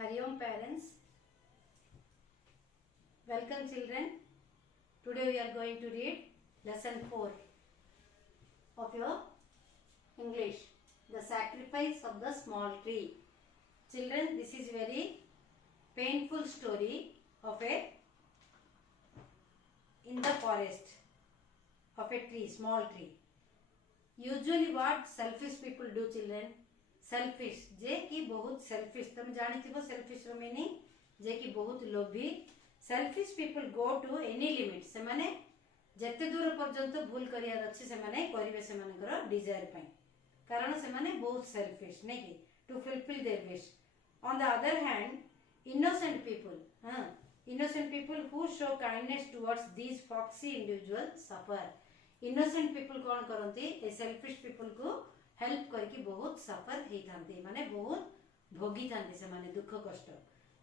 Hari Om parents, welcome children. Today we are going to read lesson 4 of your English, the sacrifice of the small tree. Children, this is very painful story of a in the forest of a tree, small tree. Usually what selfish people do children? Selfish जे कि बहुत selfish तुम जानी थी वो selfish रो meaning जे कि बहुत लोभी selfish people go to any limit से माने जते दूर पर्यंत भूल करियार अछि से माने करिवे से मानकर डिजायर पई कारण से माने बहुत सेल्फिश नै कि to fulfil their wish on the other hand innocent people who show kindness towards these foxy individual suffer innocent people कोन करंती ए सेल्फिश पीपल को हेल्प करके बहुत सफर ही थांती माने बहुत भोगी थांती से माने दुख कष्ट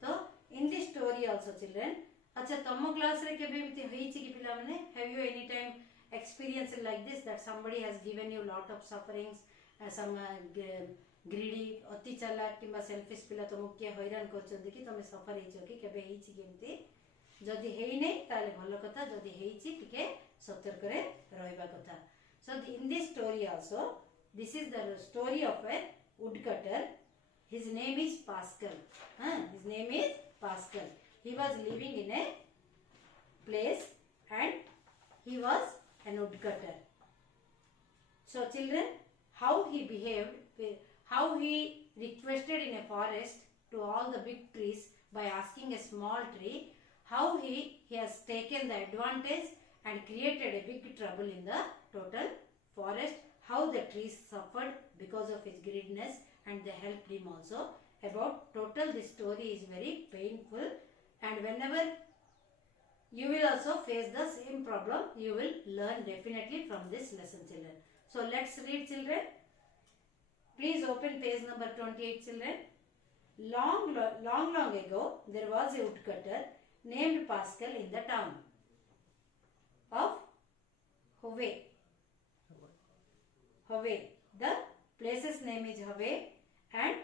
तो इन दिस स्टोरी आल्सो चिल्ड्रन अच्छा तुम क्लास रे केबे बिति होईची कि पिला माने have you any time experience like this that somebody has given you lot of sufferings some greedy अति चालाक किबा सेल्फिश पिला तुम के हैरान करछन कि तुम सफर हेचो कि केबे हेईची केमती जदि हेई नै ताले भलो कथा जदि हेईची टिके सतर्क रे रहइबा कथा so in this story also this is the story of a woodcutter. His name is Pascal. His name is Pascal. He was living in a place and he was a woodcutter. So children, how he behaved, how he requested in a forest to all the big trees by asking a small tree, how he has taken the advantage and created a big trouble in the total forest. How the trees suffered because of his greediness and they helped him also. About total this story is very painful and whenever you will also face the same problem, you will learn definitely from this lesson children. So let's read children. Please open page number 28 children. Long ago there was a woodcutter named Pascal in the town of Hove. Hove. The place's name is Hove and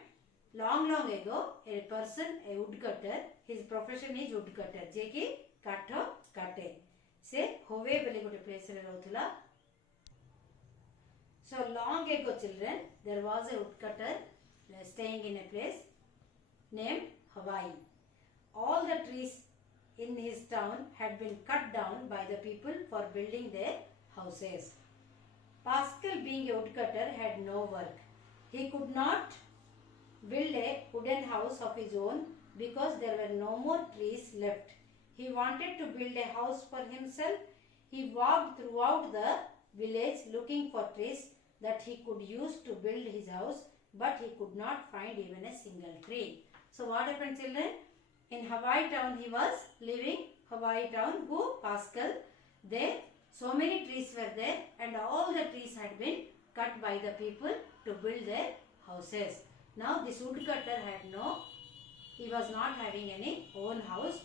long ago a person, a woodcutter, his profession is woodcutter जे कि काठ काटे से Hove बोले गोटे place रे रहउथला so long ago children there was a woodcutter staying in a place named Hawaii. All the trees in his town had been cut down by the people for building their houses. Pascal, being a woodcutter, had no work. He could not build a wooden house of his own because there were no more trees left. He wanted to build a house for himself. He walked throughout the village looking for trees that he could use to build his house, but he could not find even a single tree. So what happened children? In Hawaii town he was living, Hawaii town, who Pascal, there so many trees were there and all the trees had been cut by the people to build their houses. Now this woodcutter he was not having any own house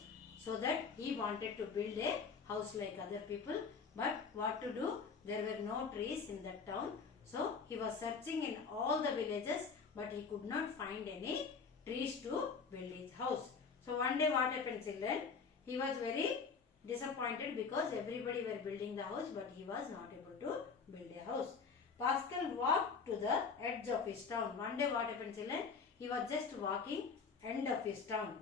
so that he wanted to build a house like other people. But what to do? There were no trees in that town. So he was searching in all the villages but he could not find any trees to build his house. So one day what happened children? He was very disappointed because everybody were building the house but he was not able to build a house. Pascal walked to the edge of his town. One day what happened children? He was just walking end of his town.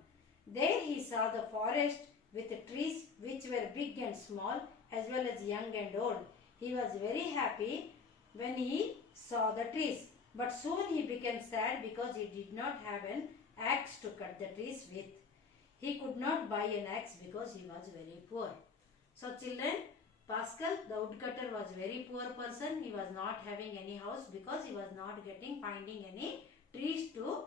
There he saw the forest with the trees which were big and small as well as young and old. He was very happy when he saw the trees but soon he became sad because he did not have an axe to cut the trees with. He could not buy an axe because he was very poor. So children, Pascal, the woodcutter, was very poor person. He was not having any house because he was not finding any trees to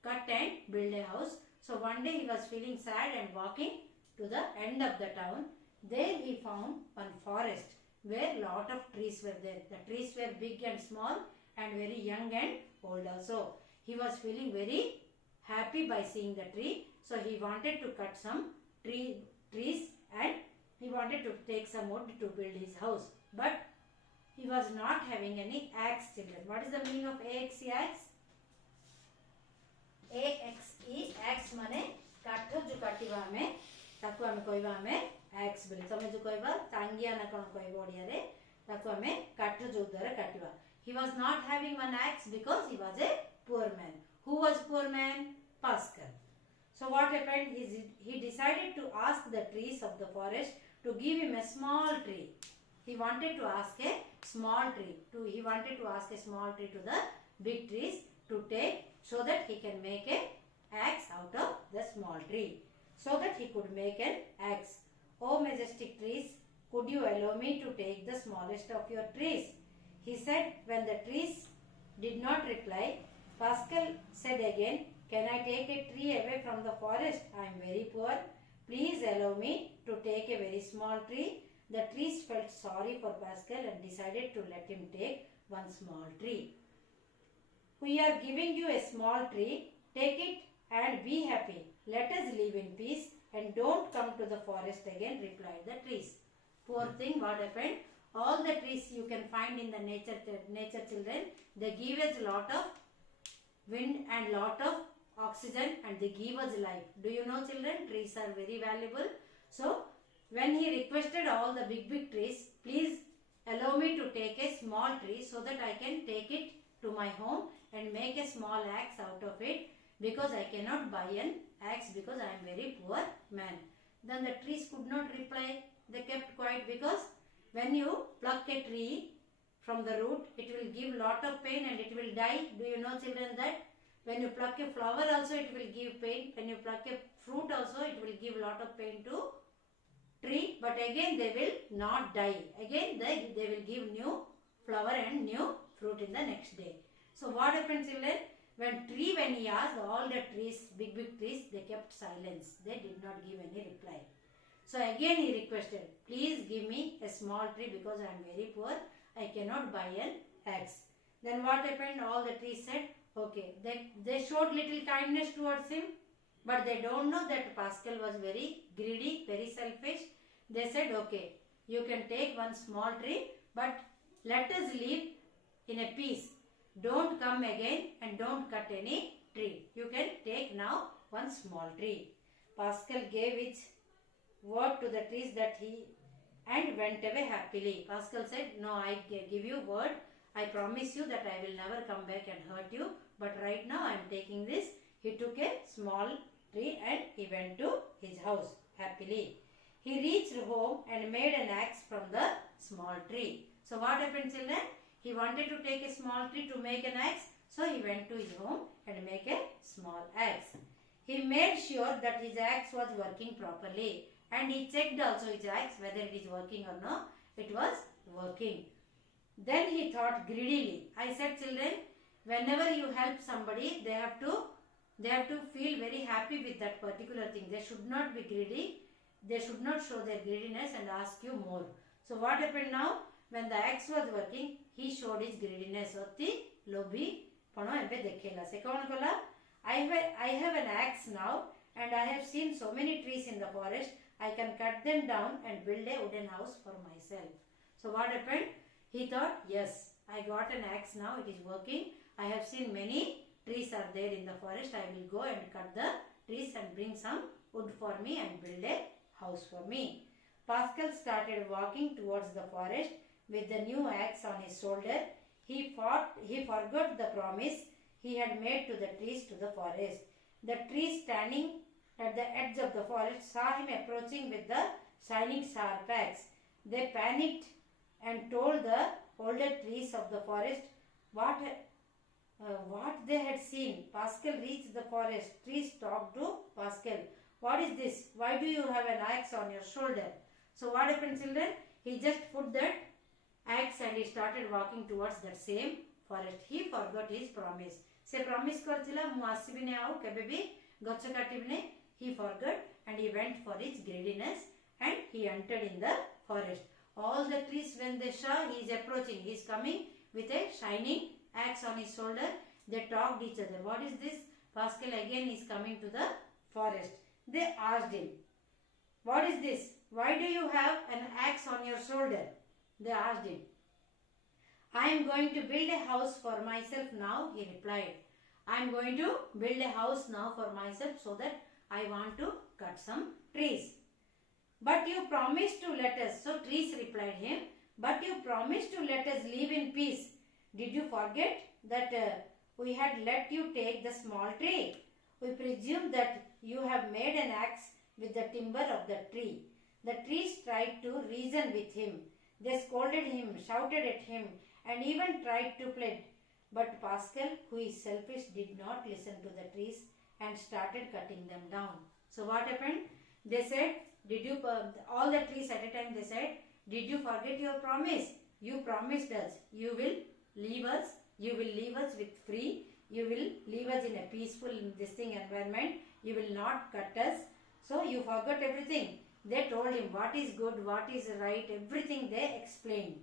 cut and build a house. So one day he was feeling sad and walking to the end of the town. There he found one forest where lot of trees were there. The trees were big and small and very young and old also. He was feeling very happy by seeing the tree. So he wanted to cut some trees and he wanted to take some wood to build his house. But he was not having any axe children. What is the meaning of axe? A-X-E, axe तांगिया ना कौन कहबो ओडिया रे ताको हमें काट जो द्वारा काटिबा. He was not having one axe because he was a poor man. Who was poor man? Pascal. So what happened is he decided to ask the trees of the forest to give him a small tree. He wanted to ask a small tree. He wanted to ask a small tree to the big trees to take so that he can make a axe out of the small tree. So that he could make an axe. O majestic trees, could you allow me to take the smallest of your trees? He said. When the trees did not reply, Pascal said again, can I take a tree away from the forest? I am very poor. Please allow me to take a very small tree. The trees felt sorry for Pascal and decided to let him take one small tree. We are giving you a small tree. Take it and be happy. Let us live in peace and don't come to the forest again, replied the trees. Poor thing, what happened? All the trees you can find in the nature children, they give us lot of wind and lot of oxygen and they give us life. Do you know children, trees are very valuable. So when he requested all the big trees, please allow me to take a small tree so that I can take it to my home and make a small axe out of it, because I cannot buy an axe because I am very poor man. Then the trees could not reply. They kept quiet, because when you pluck a tree from the root, it will give lot of pain and it will die. Do you know children that? When you pluck a flower also it will give pain. When you pluck a fruit also it will give lot of pain to tree. But again they will not die. Again they will give new flower and new fruit in the next day. So what happened children? When he asked all the trees, big trees, they kept silence. They did not give any reply. So again he requested, please give me a small tree because I am very poor. I cannot buy an axe. Then what happened? All the trees said, okay. They showed little kindness towards him. But they don't know that Pascal was very greedy, very selfish. They said, okay, you can take one small tree, but let us live in a peace. Don't come again and don't cut any tree. You can take now one small tree. Pascal gave his word to the trees that he and went away happily. Pascal said, no, I give you word. I promise you that I will never come back and hurt you. But right now I am taking this. He took a small tree and he went to his house happily. He reached home and made an axe from the small tree. So what happened children? He wanted to take a small tree to make an axe. So he went to his home and make a small axe. He made sure that his axe was working properly. And he checked also his axe whether it is working or no. It was working. Then he thought greedily. I said children, whenever you help somebody, they have to feel very happy with that particular thing. They should not be greedy. They should not show their greediness and ask you more. So what happened now? When the axe was working, he showed his greediness. Oti lobi pano empe dekhela. Se kon kola? I have an axe now and I have seen so many trees in the forest. I can cut them down and build a wooden house for myself. So what happened? He thought, yes, I got an axe now. It is working. I have seen many trees are there in the forest. I will go and cut the trees and bring some wood for me and build a house for me. Pascal started walking towards the forest with the new axe on his shoulder. He forgot the promise he had made to the trees to the forest. The trees standing at the edge of the forest saw him approaching with the shining sharp axe. They panicked and told the older trees of the forest what they had seen. Pascal reached the forest. Trees talked to Pascal. What is this? Why do you have an axe on your shoulder? So what happened children? He just put that axe and he started walking towards that same forest. He forgot his promise. Se promise karthila mu asibine au kebe bhi gacha katibine. He forgot and he went for his greediness and he entered in the forest. All the trees, when they saw he is approaching, he is coming with a shining axe on his shoulder. They talked each other. What is this? Pascal again is coming to the forest. They asked him, what is this? Why do you have an axe on your shoulder? They asked him. I am going to build a house for myself now, he replied. I am going to build a house now for myself so that I want to cut some trees. But you promised to let us. So trees replied him, but you promised to let us live in peace. Did you forget that we had let you take the small tree? We presume that you have made an axe with the timber of the tree. The trees tried to reason with him. They scolded him, shouted at him, and even tried to plead. But Pascal, who is selfish, did not listen to the trees and started cutting them down. So what happened? They said, all the trees at a time they said, did you forget your promise? You promised us, you will leave us with free, you will leave us in a peaceful environment, you will not cut us. So you forgot everything. They told him what is good, what is right, everything they explained.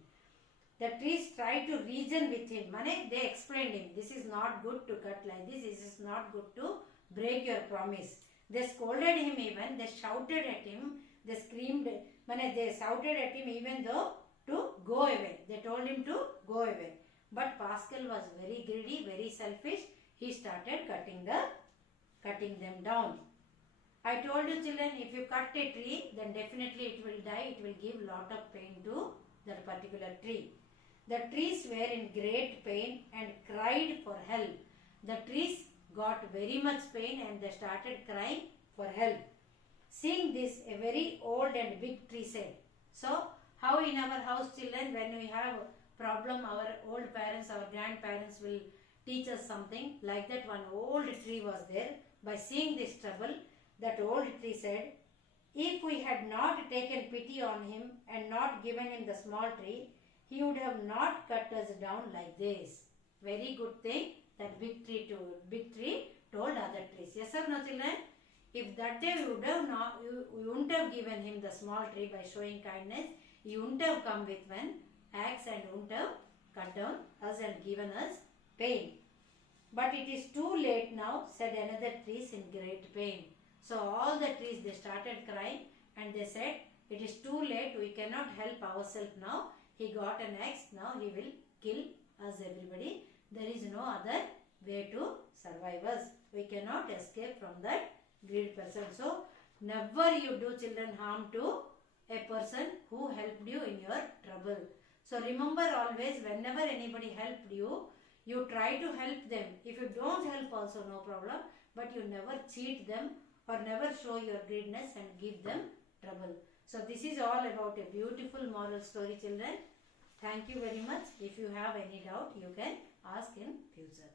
The trees tried to reason with him. They explained him, this is not good to cut like this is not good to break your promise. They scolded him even, they shouted at him, they screamed, they shouted at him even though to go away. They told him to go away. But Pascal was very greedy, very selfish. He started cutting them down. I told you children, if you cut a tree, then definitely it will die. It will give lot of pain to that particular tree. The trees were in great pain and cried for help. The trees got very much pain and they started crying for help. Seeing this, a very old and big tree said, so how in our house children, when we have problem, our old parents, our grandparents will teach us something. Like that, one old tree was there. By seeing this trouble, that old tree said, if we had not taken pity on him and not given him the small tree, he would have not cut us down like this. Very good thing that big tree told other trees. Yes or no children? If that day you wouldn't have given him the small tree by showing kindness, he wouldn't have come with one axe and wouldn't have cut down us and given us pain. But it is too late now, said another trees in great pain. So all the trees, they started crying and they said, it is too late, we cannot help ourselves now. He got an axe, now he will kill us everybody. There is no other way to survive us. We cannot escape from that greed person. So never you do children harm to a person who helped you in your trouble. So remember always, whenever anybody helped you, you try to help them. If you don't help also no problem, but you never cheat them or never show your greediness and give them trouble. So this is all about a beautiful moral story children. Thank you very much. If you have any doubt, you can ask in future.